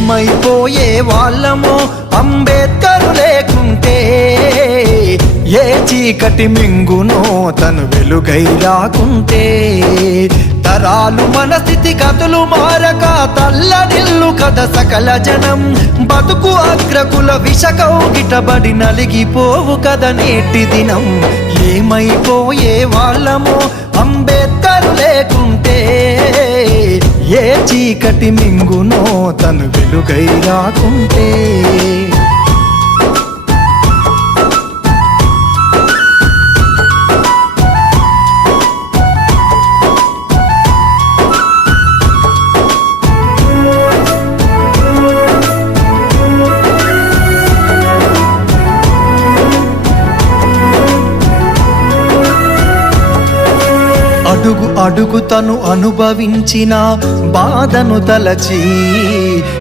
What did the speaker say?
ఏమైపోయే వాళ్ళమో అంబేద్కర్ లేకుంటే, ఏ చీకటి మింగునో తను వెలుగై రాకుంటే, తరాలు మన స్థితి గతులు మారక తల్లడిల్లు కథ సకల జనం, బతుకు అగ్రకుల విషకౌగిటబడి నలిగిపోవు కథ నేటి దినం. ఏమైపోయే వాళ్ళమో అంబేద్కర్ లేకుంటే, ఏ చీకటి మింగునో తను వెలుగై రాకుంటే. అడుగు అడుగు తను అనుభవించిన బాధను తలచి